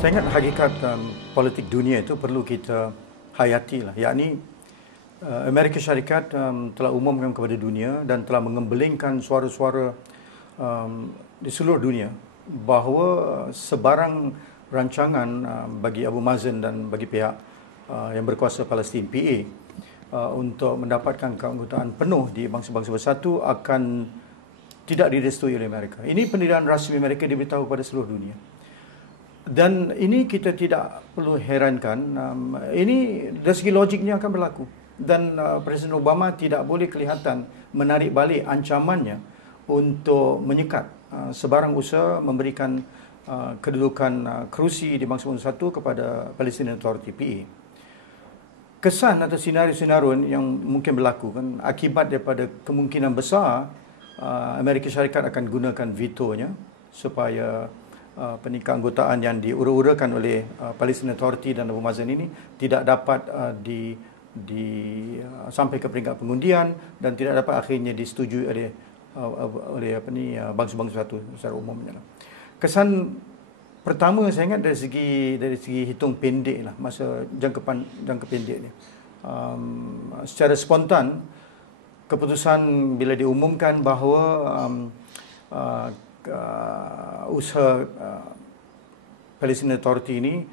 Saya ingat hakikat politik dunia itu perlu kita hayati lah, yakni Amerika Syarikat telah umumkan kepada dunia dan telah mengembelingkan suara-suara di seluruh dunia bahawa sebarang rancangan bagi Abu Mazen dan bagi pihak yang berkuasa Palestin PA untuk mendapatkan keanggotaan penuh di bangsa-bangsa bersatu akan tidak direstui oleh Amerika. Ini pendirian rasmi Amerika diberitahu kepada seluruh dunia. Dan ini kita tidak perlu herankan, ini dari segi logiknya akan berlaku. Dan Presiden Obama tidak boleh kelihatan menarik balik ancamannya untuk menyekat sebarang usaha memberikan kedudukan kerusi di bangsa-bangsa satu kepada Palestinian Authority PA. Kesan atau senario-senario yang mungkin berlaku kan akibat daripada kemungkinan besar Amerika Syarikat akan gunakan vetonya supaya keanggotaan yang diura-urakan oleh Palestinian Authority dan Abu Mazen ini tidak dapat sampai ke peringkat pengundian dan tidak dapat akhirnya disetujui oleh bangsa-bangsa satu secara umumnya. Kesan pertama saya ingat dari segi hitung pendek lah, masa jangka pendek ni. Secara spontan keputusan bila diumumkan bahawa usaha Palestinian Authority ini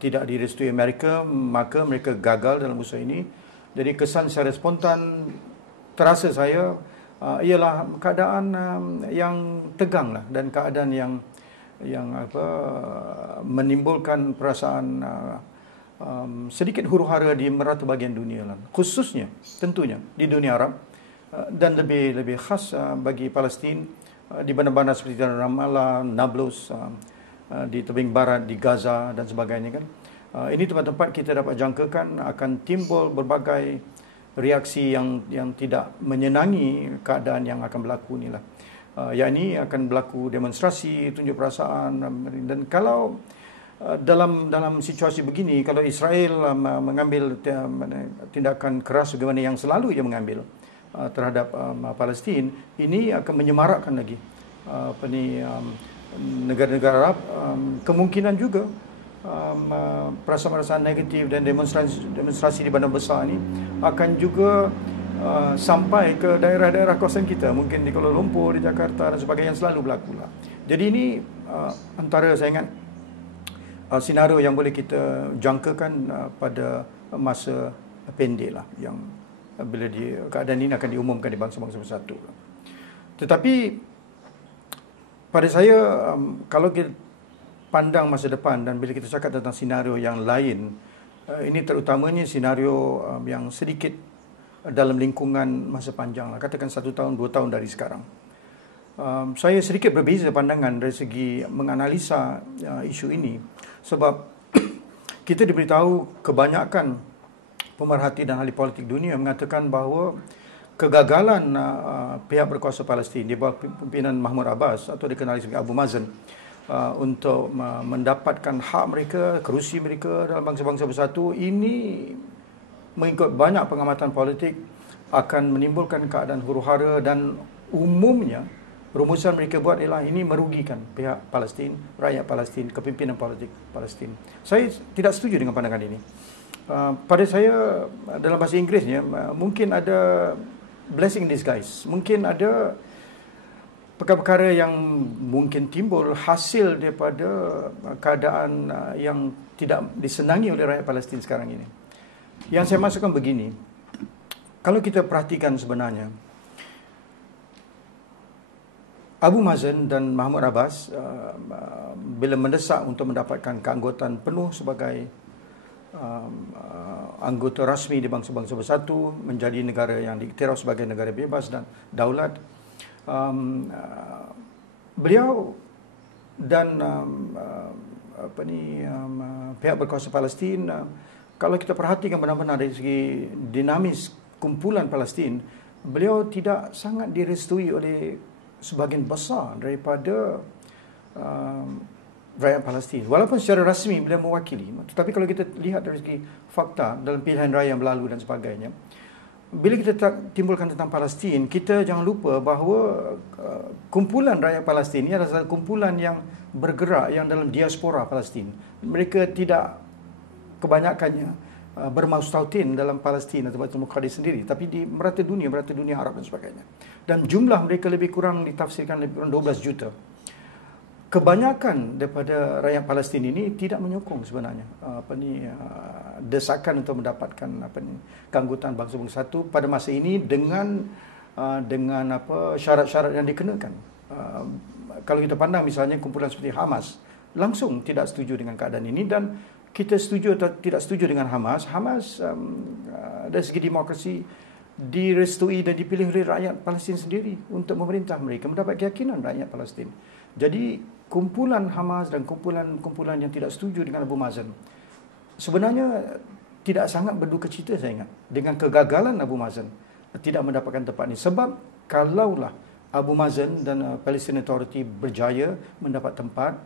tidak direstui Amerika, maka mereka gagal dalam usaha ini. Jadi kesan secara spontan terasa saya ialah keadaan yang tegang lah, dan keadaan yang menimbulkan perasaan sedikit huru-hara di merata bahagian dunia lah. Khususnya tentunya di dunia Arab dan lebih khas bagi Palestin di bandar-bandar seperti Ramallah, Nablus, di tebing barat, di Gaza dan sebagainya kan. Ini tempat-tempat kita dapat jangkakan akan timbul berbagai reaksi yang tidak menyenangi keadaan yang akan berlaku ni lah. Yakni akan berlaku demonstrasi, tunjuk perasaan, dan kalau dalam situasi begini, kalau Israel mengambil tindakan keras bagaimana yang selalu ia mengambil terhadap Palestin, ini akan menyemarakkan lagi negara-negara Arab. Kemungkinan juga perasaan-perasaan negatif dan demonstrasi di bandar besar ini akan juga sampai ke daerah-daerah kawasan kita, mungkin di Kuala Lumpur, di Jakarta dan sebagainya, yang selalu berlaku lah. Jadi ini antara saya ingat senario yang boleh kita jangkakan pada masa pendek lah, yang bila keadaan ini akan diumumkan di bangsa-bangsa bersatu. Tetapi pada saya, kalau kita pandang masa depan dan bila kita cakap tentang senario yang lain, ini terutamanya senario yang sedikit dalam lingkungan masa panjang lah, katakan 1 tahun, 2 tahun dari sekarang. Saya sedikit berbeza pandangan dari segi menganalisa isu ini, sebab kita diberitahu kebanyakan pemerhati dan ahli politik dunia mengatakan bahawa kegagalan pihak berkuasa Palestin di bawah pimpinan Mahmud Abbas atau dikenali sebagai Abu Mazen untuk mendapatkan hak mereka, kerusi mereka dalam bangsa-bangsa bersatu ini, mengikut banyak pengamatan politik, akan menimbulkan keadaan huru-hara, dan umumnya rumusan mereka buat ialah ini merugikan pihak Palestin, rakyat Palestin, kepimpinan politik Palestin. Saya tidak setuju dengan pandangan ini. Pada saya, dalam bahasa Inggerisnya, mungkin ada blessing in disguise. Mungkin ada perkara-perkara yang mungkin timbul hasil daripada keadaan yang tidak disenangi oleh rakyat Palestin sekarang ini. Yang saya maksudkan begini, kalau kita perhatikan sebenarnya, Abu Mazen dan Mahmud Abbas bila mendesak untuk mendapatkan keanggotaan penuh sebagai anggota rasmi di bangsa-bangsa bersatu, menjadi negara yang diiktiraf sebagai negara bebas dan daulat, beliau dan pihak berkuasa Palestin, kalau kita perhatikan benar-benar dari segi dinamis kumpulan Palestin, beliau tidak sangat direstui oleh sebahagian besar daripada rakyat Palestin. Walaupun secara rasmi beliau mewakili, tetapi kalau kita lihat dari segi fakta dalam pilihan raya yang berlalu dan sebagainya, bila kita timbulkan tentang Palestin, kita jangan lupa bahawa kumpulan rakyat Palestin ini adalah kumpulan yang bergerak yang dalam diaspora Palestin. Mereka tidak kebanyakannya bermaustautin dalam Palestin atau Baitul Muqaddis sendiri, tapi di merata dunia Arab dan sebagainya. Dan jumlah mereka lebih kurang ditafsirkan lebih kurang 12 juta. Kebanyakan daripada rakyat Palestin ini tidak menyokong sebenarnya desakan untuk mendapatkan keanggotaan bangsa bersatu pada masa ini dengan syarat-syarat yang dikenakan. Kalau kita pandang misalnya kumpulan seperti Hamas langsung tidak setuju dengan keadaan ini, dan kita setuju atau tidak setuju dengan Hamas dari segi demokrasi direstui dan dipilih oleh rakyat Palestin sendiri untuk memerintah mereka, mendapat keyakinan rakyat Palestin. Jadi kumpulan Hamas dan kumpulan yang tidak setuju dengan Abu Mazen sebenarnya tidak sangat berduka cita, saya ingat, dengan kegagalan Abu Mazen tidak mendapatkan tempat ini. Sebab kalaulah Abu Mazen dan Palestine Authority berjaya mendapat tempat,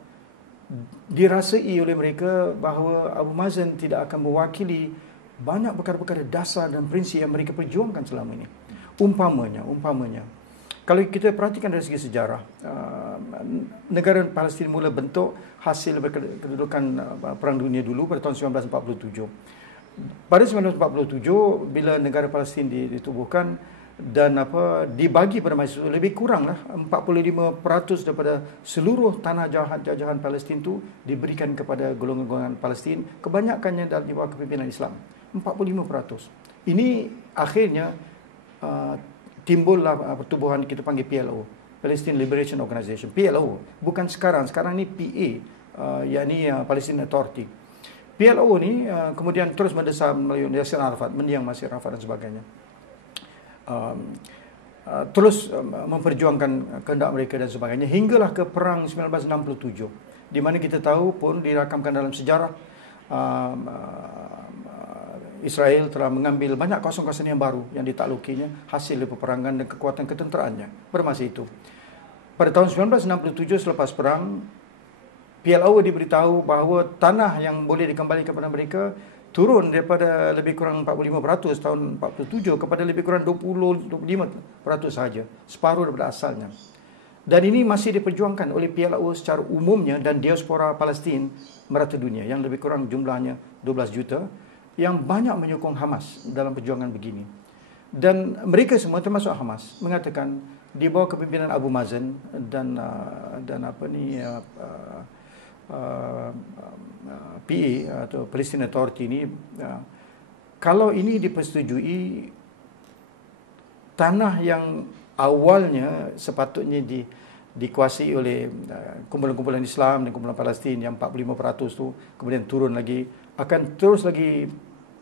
dirasai oleh mereka bahawa Abu Mazen tidak akan mewakili banyak perkara-perkara dasar dan prinsip yang mereka perjuangkan selama ini. Umpamanya, kalau kita perhatikan dari segi sejarah, negara Palestin mula bentuk hasil kedudukan Perang Dunia dulu pada tahun 1947. Pada 1947, bila negara Palestin ditubuhkan dan dibagi pada masa itu, lebih kuranglah 45% daripada seluruh tanah jajahan Palestin itu diberikan kepada golongan-golongan Palestin, kebanyakannya di bawah kepimpinan Islam. 45%. Ini akhirnya timbullah pertubuhan kita panggil PLO, Palestine Liberation Organization, PLO. Bukan sekarang ni PA, yakni Palestine Authority. PLO ni kemudian terus mendesak melalui Yasir Arafat, mendiang Yasir Arafat dan sebagainya. Terus memperjuangkan kehendak mereka dan sebagainya hinggalah ke perang 1967, di mana kita tahu pun dirakamkan dalam sejarah Israel telah mengambil banyak kawasan-kawasan yang baru yang ditaklukinya hasil dari peperangan dan kekuatan ketenteraannya pada masa itu. Pada tahun 1967 selepas perang, PLO diberitahu bahawa tanah yang boleh dikembalikan kepada mereka turun daripada lebih kurang 45% tahun 47 kepada lebih kurang 25% sahaja, separuh daripada asalnya. Dan ini masih diperjuangkan oleh PLO secara umumnya dan diaspora Palestin merata dunia yang lebih kurang jumlahnya 12 juta yang banyak menyokong Hamas dalam perjuangan begini. Dan mereka semua termasuk Hamas mengatakan di bawah kepimpinan Abu Mazen dan PA atau Palestine Authority ini, kalau ini dipersetujui, tanah yang awalnya sepatutnya dikuasai oleh kumpulan-kumpulan Islam dan kumpulan Palestin yang 45% tu kemudian turun lagi, akan terus lagi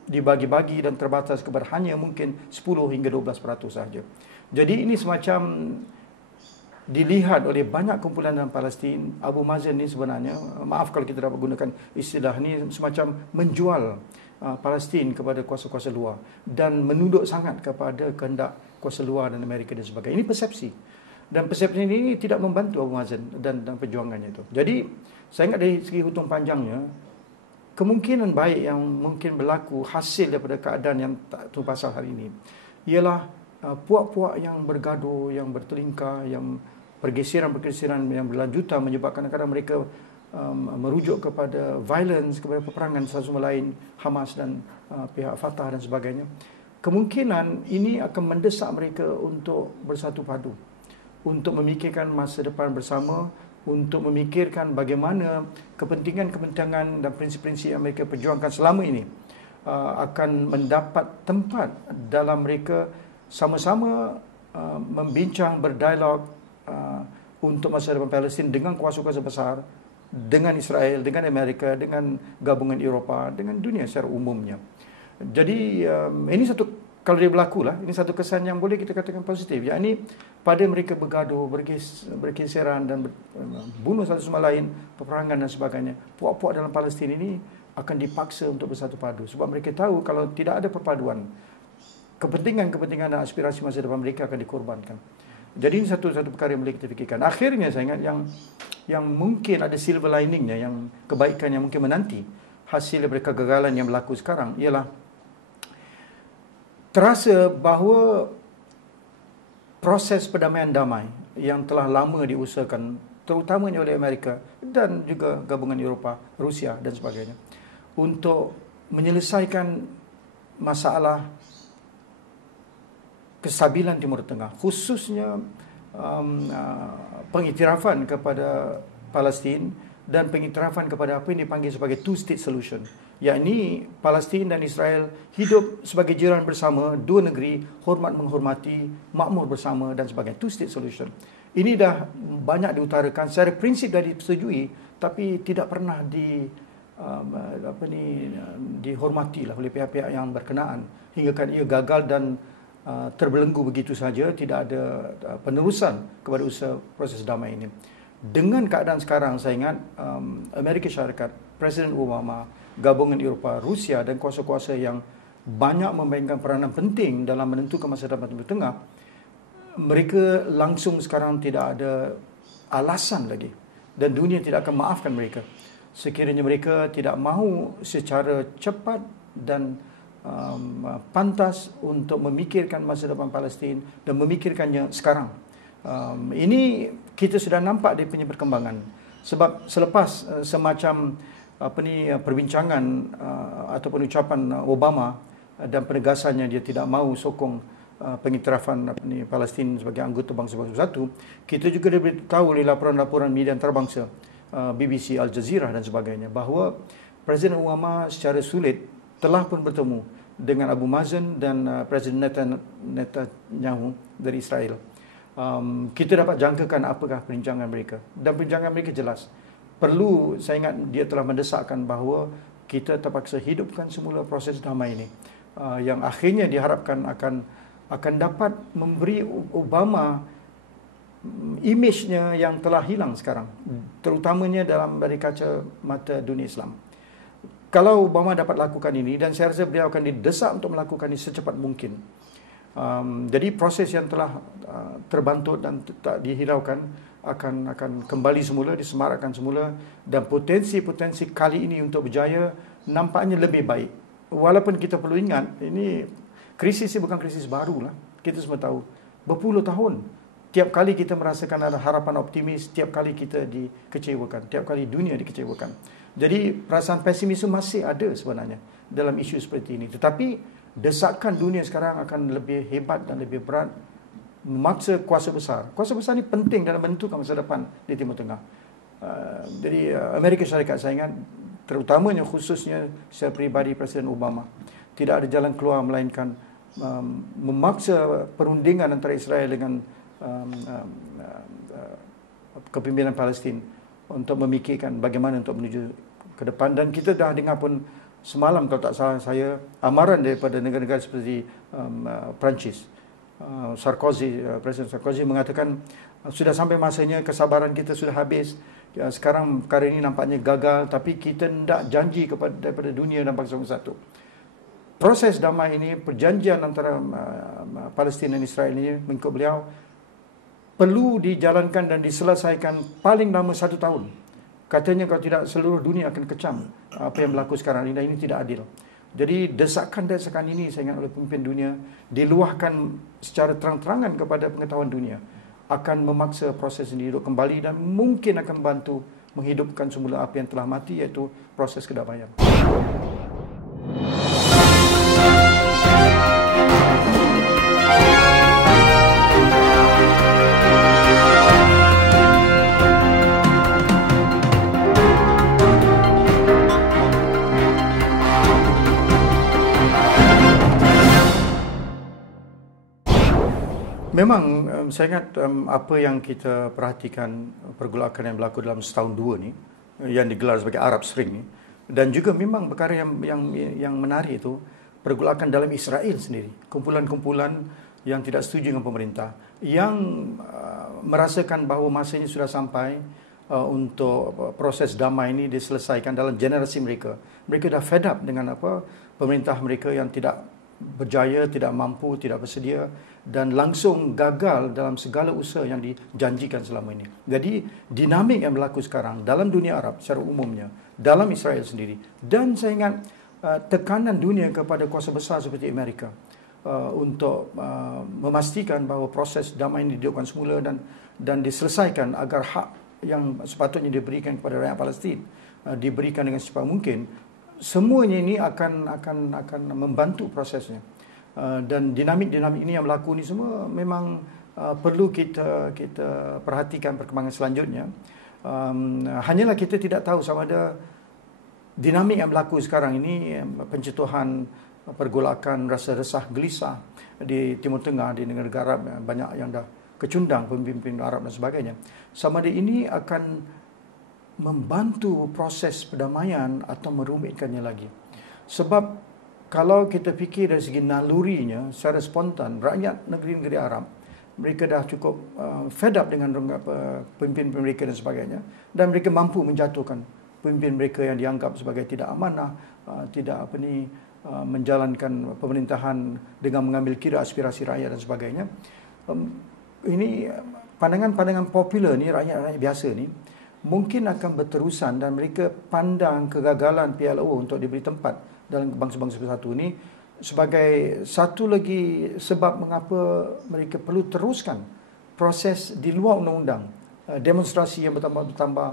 dibagi-bagi dan terbatas kepada hanya mungkin 10 hingga 12% sahaja. Jadi ini semacam dilihat oleh banyak kumpulan dalam Palestin, Abu Mazen ni sebenarnya, maaf kalau kita dapat gunakan istilah ni, semacam menjual Palestin kepada kuasa-kuasa luar dan menunduk sangat kepada kehendak kuasa luar dan Amerika dan sebagainya. Ini persepsi. Dan persepsi ini tidak membantu Abu Mazen dan perjuangannya itu. Jadi saya ingat dari segi hutang panjangnya, kemungkinan baik yang mungkin berlaku hasil daripada keadaan yang tak tahu pasal hari ini ialah puak-puak yang bergaduh, yang bertelingkar, yang pergeseran-pergeseran yang berlanjutan menyebabkan kadang-kadang mereka merujuk kepada violence, kepada peperangan satu sama lain, Hamas dan pihak Fatah dan sebagainya. Kemungkinan ini akan mendesak mereka untuk bersatu padu, untuk memikirkan masa depan bersama, untuk memikirkan bagaimana kepentingan-kepentingan dan prinsip-prinsip yang mereka perjuangkan selama ini akan mendapat tempat dalam mereka sama-sama membincang, berdialog untuk masa depan Palestin dengan kuasa-kuasa besar, dengan Israel, dengan Amerika, dengan gabungan Eropah, dengan dunia secara umumnya. Jadi ini satu, kalau dia berlaku lah, ini satu kesan yang boleh kita katakan positif, yakni pada mereka bergaduh, bergeseran dan bunuh satu sama lain, peperangan dan sebagainya, puak-puak dalam Palestin ini akan dipaksa untuk bersatu padu sebab mereka tahu kalau tidak ada perpaduan, kepentingan-kepentingan dan aspirasi masa depan mereka akan dikorbankan. Jadi ini satu perkara yang boleh kita fikirkan. Akhirnya saya ingat yang mungkin ada silver liningnya, yang kebaikan yang mungkin menanti hasil daripada kegagalan yang berlaku sekarang ialah terasa bahawa proses perdamaian damai yang telah lama diusahakan terutamanya oleh Amerika dan juga gabungan Eropah, Rusia dan sebagainya, untuk menyelesaikan masalah kestabilan Timur Tengah, khususnya pengiktirafan kepada Palestin dan pengiktirafan kepada apa yang dipanggil sebagai two-state solution, yakni Palestin dan Israel hidup sebagai jiran bersama, dua negeri, hormat menghormati, makmur bersama dan sebagainya. Two-state solution. Ini dah banyak diutarakan, secara prinsip dah disetujui, tapi tidak pernah dihormatilah oleh pihak-pihak yang berkenaan, hingga kan ia gagal dan terbelenggu begitu saja, tidak ada penerusan kepada usaha proses damai ini. Dengan keadaan sekarang, saya ingat Amerika Syarikat, Presiden Obama, gabungan Eropah, Rusia dan kuasa-kuasa yang banyak memainkan peranan penting dalam menentukan masa depan Timur Tengah, mereka langsung sekarang tidak ada alasan lagi dan dunia tidak akan maafkan mereka sekiranya mereka tidak mahu secara cepat dan pantas untuk memikirkan masa depan Palestin dan memikirkannya sekarang. Ini kita sudah nampak dia punya perkembangan, sebab selepas semacam perbincangan ataupun ucapan Obama dan penegasannya dia tidak mahu sokong pengiktirafan Palestin sebagai anggota bangsa-bangsa bersatu, kita juga diberitahu oleh laporan-laporan media antarabangsa, BBC, Al Jazeera dan sebagainya, bahawa Presiden Obama secara sulit telah pun bertemu dengan Abu Mazen dan Presiden Netanyahu dari Israel. Kita dapat jangkakan apakah perbincangan mereka, dan perbincangan mereka jelas. Perlu, saya ingat dia telah mendesakkan bahawa kita terpaksa hidupkan semula proses damai ini, yang akhirnya diharapkan akan dapat memberi Obama imejnya yang telah hilang sekarang, terutamanya dari kaca mata dunia Islam. Kalau Obama dapat lakukan ini, dan saya rasa beliau akan didesak untuk melakukan ini secepat mungkin. Jadi proses yang telah terbantut dan tak dihiraukan akan kembali semula, disemarakkan semula, dan potensi-potensi kali ini untuk berjaya nampaknya lebih baik. Walaupun kita perlu ingat, ini krisis ini bukan krisis baru lah. Kita semua tahu, berpuluh tahun. Tiap kali kita merasakan ada harapan optimis, tiap kali kita dikecewakan, tiap kali dunia dikecewakan. Jadi perasaan pesimis masih ada sebenarnya dalam isu seperti ini. Tetapi desakan dunia sekarang akan lebih hebat dan lebih berat, memaksa kuasa besar. Kuasa besar ini penting dalam menentukan masa depan di Timur Tengah. Jadi Amerika Syarikat, saya ingat, terutamanya khususnya secara peribadi Presiden Obama, tidak ada jalan keluar melainkan memaksa perundingan antara Israel dengan kepimpinan Palestin untuk memikirkan bagaimana untuk menuju ke depan. Dan kita dah dengar pun semalam, kalau tak salah saya, amaran daripada negara-negara seperti Perancis, Presiden Sarkozy mengatakan sudah sampai masanya, kesabaran kita sudah habis. Sekarang perkara ini nampaknya gagal, tapi kita tidak janji daripada dunia dan bangsa bersatu. Proses damai ini, perjanjian antara Palestin dan Israel ini, mengikut beliau, perlu dijalankan dan diselesaikan paling lama 1 tahun. Katanya kalau tidak, seluruh dunia akan kecam apa yang berlaku sekarang ini, dan ini tidak adil. Jadi desakan-desakan ini, saya ingat, oleh pemimpin dunia diluahkan secara terang-terangan kepada pengetahuan dunia, akan memaksa proses ini hidup kembali dan mungkin akan membantu menghidupkan semula apa yang telah mati, iaitu proses kedamaian. Memang saya ingat apa yang kita perhatikan, pergolakan yang berlaku dalam setahun dua ni, yang digelar sebagai Arab Spring ni, dan juga memang perkara yang menarik itu, pergolakan dalam Israel sendiri, kumpulan-kumpulan yang tidak setuju dengan pemerintah, yang merasakan bahawa masanya sudah sampai untuk proses damai ini diselesaikan dalam generasi mereka. Mereka dah fed up dengan pemerintah mereka yang tidak berjaya, tidak mampu, tidak bersedia, dan langsung gagal dalam segala usaha yang dijanjikan selama ini. Jadi dinamik yang berlaku sekarang dalam dunia Arab secara umumnya, dalam Israel sendiri, dan saya ingat tekanan dunia kepada kuasa besar seperti Amerika untuk memastikan bahawa proses damai ini dihidupkan semula dan diselesaikan agar hak yang sepatutnya diberikan kepada rakyat Palestin diberikan dengan secepat mungkin, semuanya ini akan membantu prosesnya. Dan dinamik-dinamik ini yang berlaku ni semua memang perlu kita perhatikan perkembangan selanjutnya. Hanyalah kita tidak tahu sama ada dinamik yang berlaku sekarang ini, pencetuhan pergolakan rasa resah gelisah di Timur Tengah, di negara Arab, banyak yang dah kecundang pemimpin Arab dan sebagainya. Sama ada ini akan membantu proses perdamaian atau merumitkannya lagi. Sebab kalau kita fikir dari segi nalurinya, secara spontan, rakyat negeri-negeri Arab, mereka dah cukup fed up dengan pemimpin mereka dan sebagainya, dan mereka mampu menjatuhkan pemimpin mereka yang dianggap sebagai tidak amanah, tidak menjalankan pemerintahan dengan mengambil kira aspirasi rakyat dan sebagainya. Ini pandangan-pandangan popular ni, rakyat-rakyat biasa ni, mungkin akan berterusan dan mereka pandang kegagalan PLO untuk diberi tempat dalam bangsa-bangsa bersatu ni sebagai satu lagi sebab mengapa mereka perlu teruskan proses di luar undang-undang, demonstrasi yang bertambah,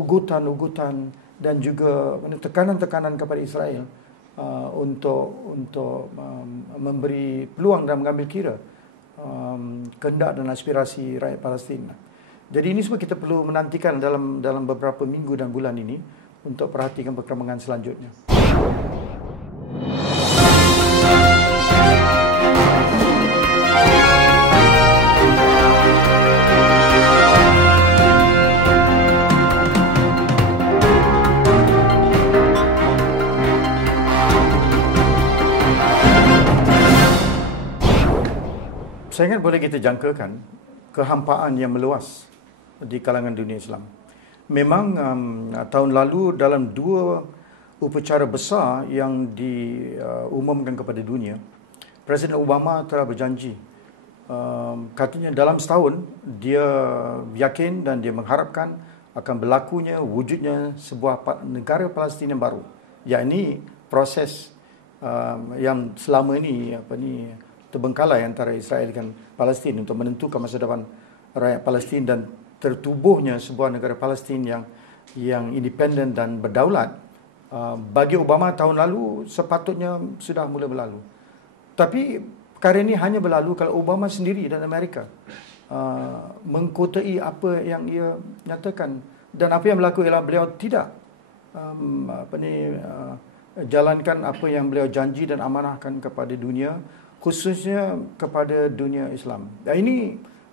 ugutan-ugutan dan juga tekanan-tekanan kepada Israel untuk memberi peluang dan mengambil kira kehendak dan aspirasi rakyat Palestin. Jadi ini semua kita perlu menantikan dalam beberapa minggu dan bulan ini untuk perhatikan perkembangan selanjutnya. Saya ingat boleh kita jangkakan kehampaan yang meluas di kalangan dunia Islam. Memang tahun lalu dalam 2 upacara besar yang diumumkan kepada dunia, Presiden Obama telah berjanji, katanya dalam setahun dia yakin dan dia mengharapkan akan berlakunya wujudnya sebuah negara Palestin yang baru, yakni proses yang selama ini terbengkalai antara Israel dan Palestin untuk menentukan masa depan rakyat Palestin dan tertubuhnya sebuah negara Palestin yang independen dan berdaulat. Bagi Obama tahun lalu sepatutnya sudah mula berlalu. Tapi perkara ini hanya berlalu kalau Obama sendiri dan Amerika mengkotai apa yang ia nyatakan, dan apa yang berlaku ialah beliau tidak jalankan apa yang beliau janji dan amanahkan kepada dunia, khususnya kepada dunia Islam. Dan ini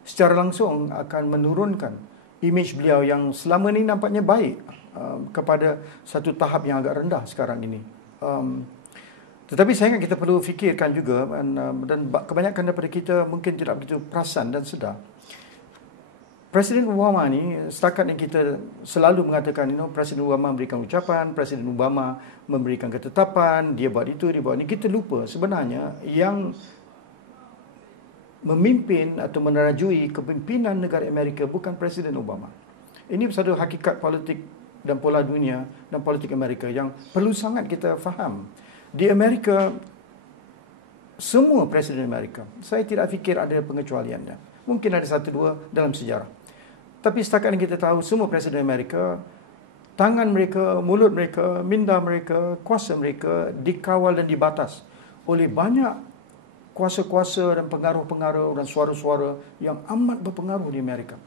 secara langsung akan menurunkan imej beliau yang selama ini nampaknya baik kepada satu tahap yang agak rendah sekarang ini. Tetapi saya ingat kita perlu fikirkan juga, dan kebanyakan daripada kita mungkin tidak begitu perasan dan sedar. Presiden Obama ni, setakat yang kita selalu mengatakan, Presiden Obama memberikan ucapan, Presiden Obama memberikan ketetapan, dia buat itu, dia buat ini. Kita lupa sebenarnya yang memimpin atau menerajui kepimpinan negara Amerika bukan Presiden Obama. Ini satu hakikat politik dan pola dunia dan politik Amerika yang perlu sangat kita faham. Di Amerika, semua Presiden Amerika, saya tidak fikir ada pengecualiannya. Mungkin ada 1-2 dalam sejarah. Tapi setakat yang kita tahu, semua Presiden Amerika, tangan mereka, mulut mereka, minda mereka, kuasa mereka dikawal dan dibatas oleh banyak kuasa-kuasa dan pengaruh-pengaruh dan suara-suara yang amat berpengaruh di Amerika.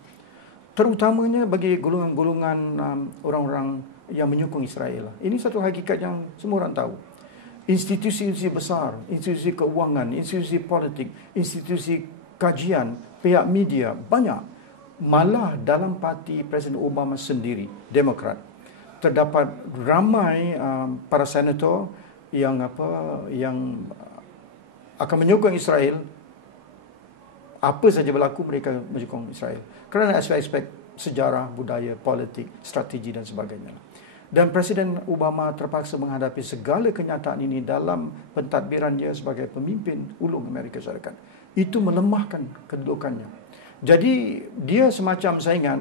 Terutamanya bagi golongan-golongan orang-orang yang menyokong Israel. Ini satu hakikat yang semua orang tahu. Institusi-institusi besar, institusi keuangan, institusi politik, institusi kajian, pihak media, banyak. Malah dalam parti Presiden Obama sendiri, Demokrat, terdapat ramai para senator yang akan menyokong Israel. Apa saja berlaku, mereka menyokong Israel kerana aspek-aspek sejarah, budaya, politik, strategi dan sebagainya. Dan Presiden Obama terpaksa menghadapi segala kenyataan ini dalam pentadbiran dia sebagai pemimpin ulung Amerika Syarikat. Itu melemahkan kedudukannya. Jadi dia semacam, saya ingat,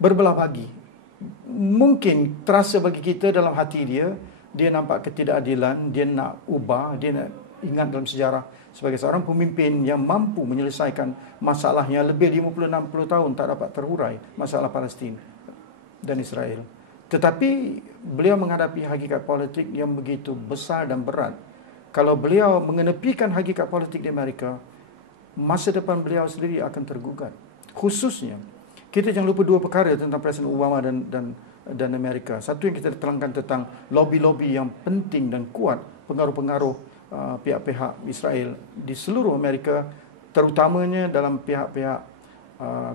berbelah bagi. Mungkin terasa bagi kita dalam hati dia nampak ketidakadilan, dia nak ubah, dia nak ingat dalam sejarah sebagai seorang pemimpin yang mampu menyelesaikan masalah yang lebih 50-60 tahun tak dapat terurai, masalah Palestin dan Israel. Tetapi beliau menghadapi hakikat politik yang begitu besar dan berat. Kalau beliau mengenepikan hakikat politik di Amerika, masa depan beliau sendiri akan tergugat. Khususnya, kita jangan lupa dua perkara tentang Presiden Obama dan Amerika. Satu yang kita terangkan tentang lobby-lobby yang penting dan kuat, pengaruh-pengaruh pihak-pihak Israel di seluruh Amerika, terutamanya dalam pihak-pihak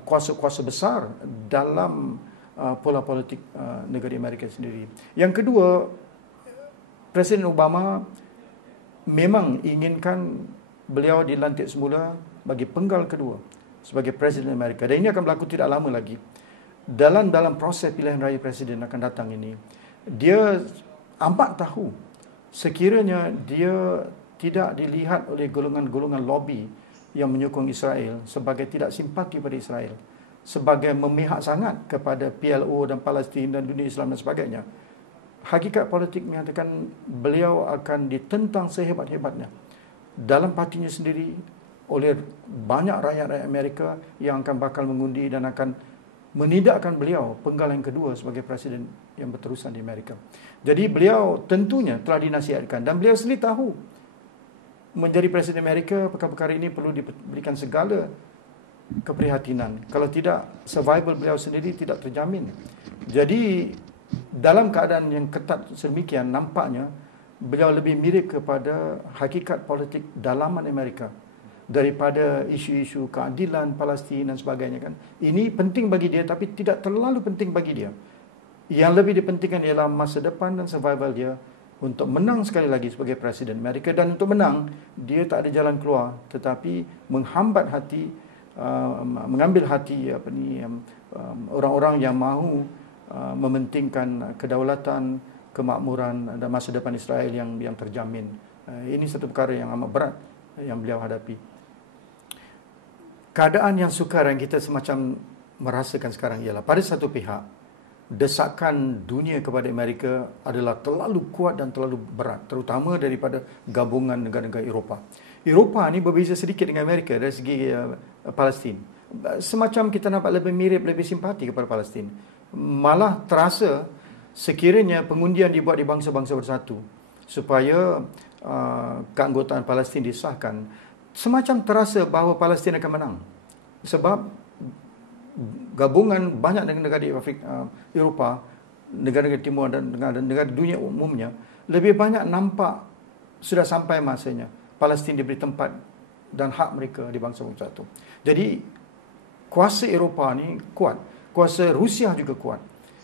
kuasa-kuasa besar dalam pola politik negara Amerika sendiri. Yang kedua, Presiden Obama memang inginkan beliau dilantik semula bagi penggal kedua sebagai Presiden Amerika. Dan ini akan berlaku tidak lama lagi. Dalam proses pilihan raya Presiden akan datang ini, dia amat tahu sekiranya dia tidak dilihat oleh golongan-golongan lobby yang menyokong Israel sebagai tidak simpati pada Israel, sebagai memihak sangat kepada PLO dan Palestin dan dunia Islam dan sebagainya, hakikat politik menyatakan beliau akan ditentang sehebat-hebatnya dalam partinya sendiri oleh banyak rakyat Amerika yang akan bakal mengundi dan akan menidakkan beliau penggal yang kedua sebagai presiden yang berterusan di Amerika. Jadi beliau tentunya telah dinasihatkan dan beliau sendiri tahu menjadi presiden Amerika perkara-perkara ini perlu diberikan segala keprihatinan. Kalau tidak, survival beliau sendiri tidak terjamin. Jadi dalam keadaan yang ketat sedemikian, nampaknya beliau lebih mirip kepada hakikat politik dalaman Amerika daripada isu-isu keadilan Palestin dan sebagainya kan. Ini penting bagi dia tapi tidak terlalu penting bagi dia. Yang lebih dipentingkan ialah masa depan dan survival dia untuk menang sekali lagi sebagai presiden Amerika. Dan untuk menang, dia tak ada jalan keluar tetapi menghambat hati, mengambil hati orang-orang yang mahu mementingkan kedaulatan, kemakmuran dan masa depan Israel yang terjamin. Ini satu perkara yang amat berat yang beliau hadapi. Keadaan yang sukar yang kita semacam merasakan sekarang ialah pada satu pihak, desakan dunia kepada Amerika adalah terlalu kuat dan terlalu berat, terutama daripada gabungan negara-negara Eropah. Eropah ni berbeza sedikit dengan Amerika dari segi Palestin. Semacam kita nampak lebih mirip, lebih simpati kepada Palestin. Malah terasa sekiranya pengundian dibuat di bangsa-bangsa bersatu supaya keanggotaan Palestin disahkan, semacam terasa bahawa Palestin akan menang. Sebab gabungan banyak negara di Afrika, Eropah, negara-negara timur dan negara dunia umumnya, lebih banyak nampak sudah sampai masanya Palestin diberi tempat dan hak mereka di bangsa bersatu. Jadi kuasa Eropah ni kuat, kuasa Rusia juga kuat.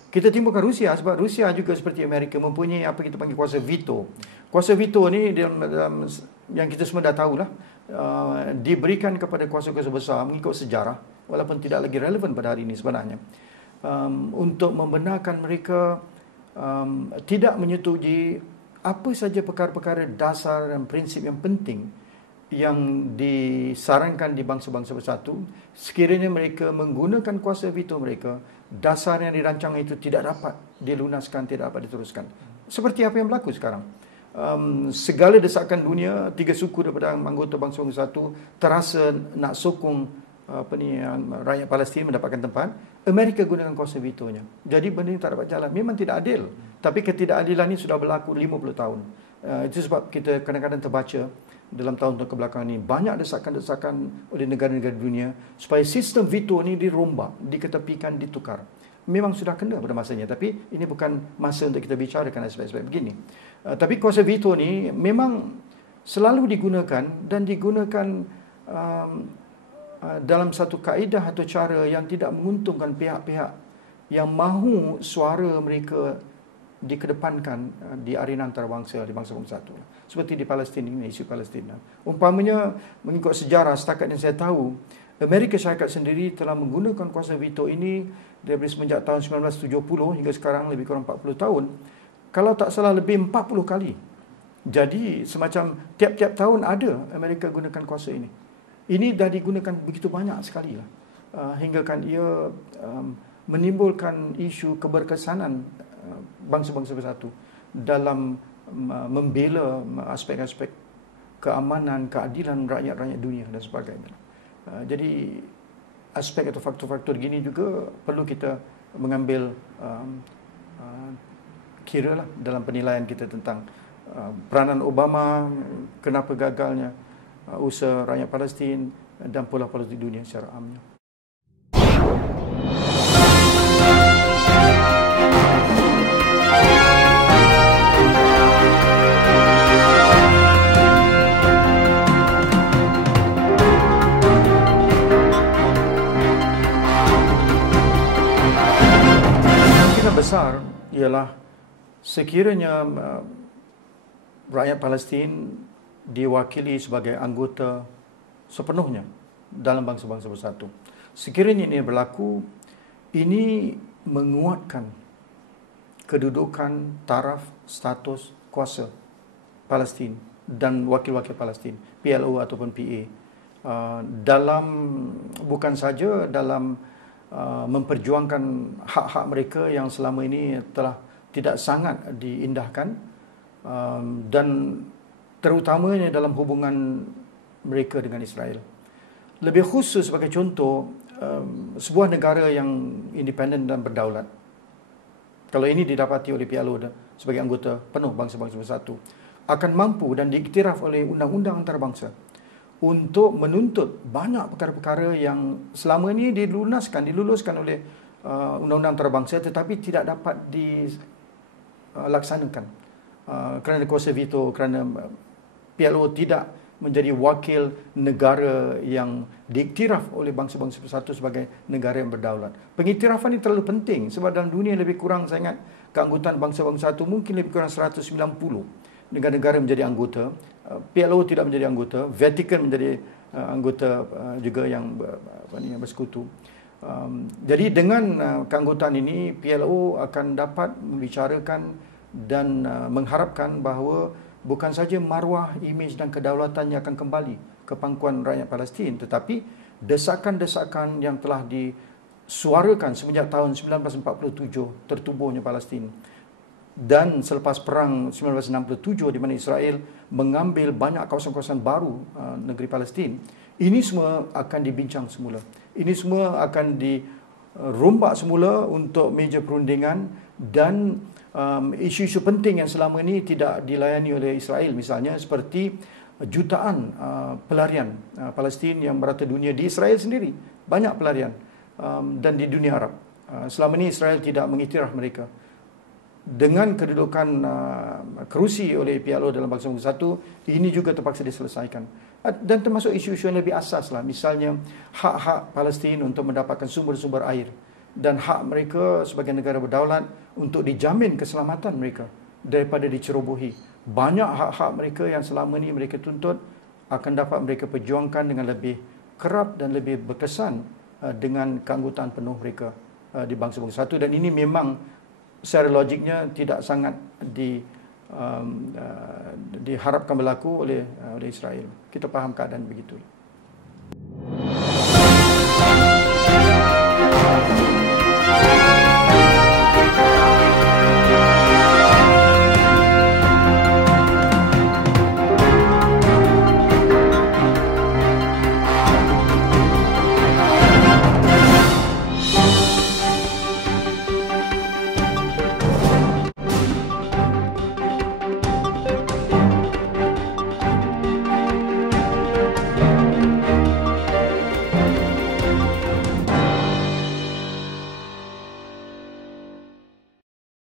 Kita timbulkan Rusia sebab Rusia juga seperti Amerika mempunyai apa kita panggil kuasa veto. Kuasa veto ni dalam yang kita semua dah tahulah, diberikan kepada kuasa-kuasa besar mengikut sejarah, walaupun tidak lagi relevan pada hari ini sebenarnya, untuk membenarkan mereka tidak menyetujui apa saja perkara-perkara dasar dan prinsip yang penting yang disarankan di bangsa-bangsa bersatu. Sekiranya mereka menggunakan kuasa veto mereka, dasar yang dirancang itu tidak dapat dilunaskan, tidak dapat diteruskan. Seperti apa yang berlaku sekarang. Segala desakan dunia, tiga suku daripada anggota bangsa bersatu terasa nak sokong rakyat Palestin mendapatkan tempat. Amerika gunakan kuasa vetonya. Jadi benda ini tak dapat jalan. Memang tidak adil. Tapi ketidakadilan ini sudah berlaku 50 tahun. Itu sebab kita kadang-kadang terbaca dalam tahun-tahun kebelakangan ini banyak desakan-desakan oleh negara-negara dunia supaya sistem veto ini dirombak, diketepikan, ditukar. Memang sudah kena pada masanya, tapi ini bukan masa untuk kita bicarakan aspek-aspek begini. Tapi kuasa veto ni memang selalu digunakan dan digunakan dalam satu kaedah atau cara yang tidak menguntungkan pihak-pihak yang mahu suara mereka dikedepankan di arena antarabangsa, di bangsa bersatu. Seperti di Palestin ini, isu Palestin. Umpamanya mengikut sejarah setakat yang saya tahu, Amerika Syarikat sendiri telah menggunakan kuasa veto ini dari semenjak tahun 1970 hingga sekarang lebih kurang 40 tahun. Kalau tak salah lebih 40 kali. Jadi semacam tiap-tiap tahun ada Amerika gunakan kuasa ini. Ini dah digunakan begitu banyak sekali lah. Hingga kan ia menimbulkan isu keberkesanan bangsa-bangsa bersatu dalam membela aspek-aspek keamanan, keadilan rakyat-rakyat dunia dan sebagainya. Jadi aspek atau faktor-faktor gini juga perlu kita mengambil kira lah dalam penilaian kita tentang peranan Obama, kenapa gagalnya usaha rakyat Palestin dan pola politik dunia secara amnya. Besar ialah sekiranya rakyat Palestin diwakili sebagai anggota sepenuhnya dalam bangsa-bangsa bersatu. Sekiranya ini berlaku, ini menguatkan kedudukan taraf status kuasa Palestin dan wakil-wakil Palestin, PLO ataupun PA, dalam bukan saja dalam memperjuangkan hak-hak mereka yang selama ini telah tidak sangat diindahkan, dan terutamanya dalam hubungan mereka dengan Israel. Lebih khusus sebagai contoh, sebuah negara yang independen dan berdaulat, kalau ini didapati oleh PLO sebagai anggota penuh bangsa-bangsa bersatu, akan mampu dan diiktiraf oleh undang-undang antarabangsa untuk menuntut banyak perkara-perkara yang selama ini diluluskan oleh undang-undang antarabangsa tetapi tidak dapat dilaksanakan kerana kuasa veto, kerana PLO tidak menjadi wakil negara yang diiktiraf oleh bangsa-bangsa bersatu sebagai negara yang berdaulat. Pengiktirafan ini terlalu penting sebab dalam dunia lebih kurang, saya ingat keanggotaan bangsa-bangsa bersatu mungkin lebih kurang 190 negara-negara menjadi anggota. PLO tidak menjadi anggota, Vatikan menjadi anggota juga yang bersekutu. Jadi dengan keanggotaan ini, PLO akan dapat membicarakan dan mengharapkan bahawa bukan saja maruah, imej dan kedaulatannya akan kembali ke pangkuan rakyat Palestin, tetapi desakan-desakan yang telah disuarakan semenjak tahun 1947 tertubuhnya Palestin dan selepas perang 1967 di mana Israel mengambil banyak kawasan-kawasan baru negeri Palestin, ini semua akan dibincang semula. Ini semua akan dirombak semula untuk meja perundingan dan isu-isu penting yang selama ini tidak dilayani oleh Israel, misalnya seperti jutaan pelarian Palestin yang merata dunia di Israel sendiri, banyak pelarian, dan di dunia Arab. Selama ini Israel tidak mengiktiraf mereka. Dengan kedudukan kerusi oleh PLO dalam Bangsa Bersatu, ini juga terpaksa diselesaikan. Dan termasuk isu-isu yang lebih asas lah, misalnya hak-hak Palestin untuk mendapatkan sumber-sumber air dan hak mereka sebagai negara berdaulat untuk dijamin keselamatan mereka daripada dicerobohi. Banyak hak-hak mereka yang selama ini mereka tuntut akan dapat mereka perjuangkan dengan lebih kerap dan lebih berkesan dengan keanggotaan penuh mereka di Bangsa Bersatu. Dan ini memang secara logiknya tidak sangat diharapkan berlaku oleh Israel. Kita faham keadaan begitu.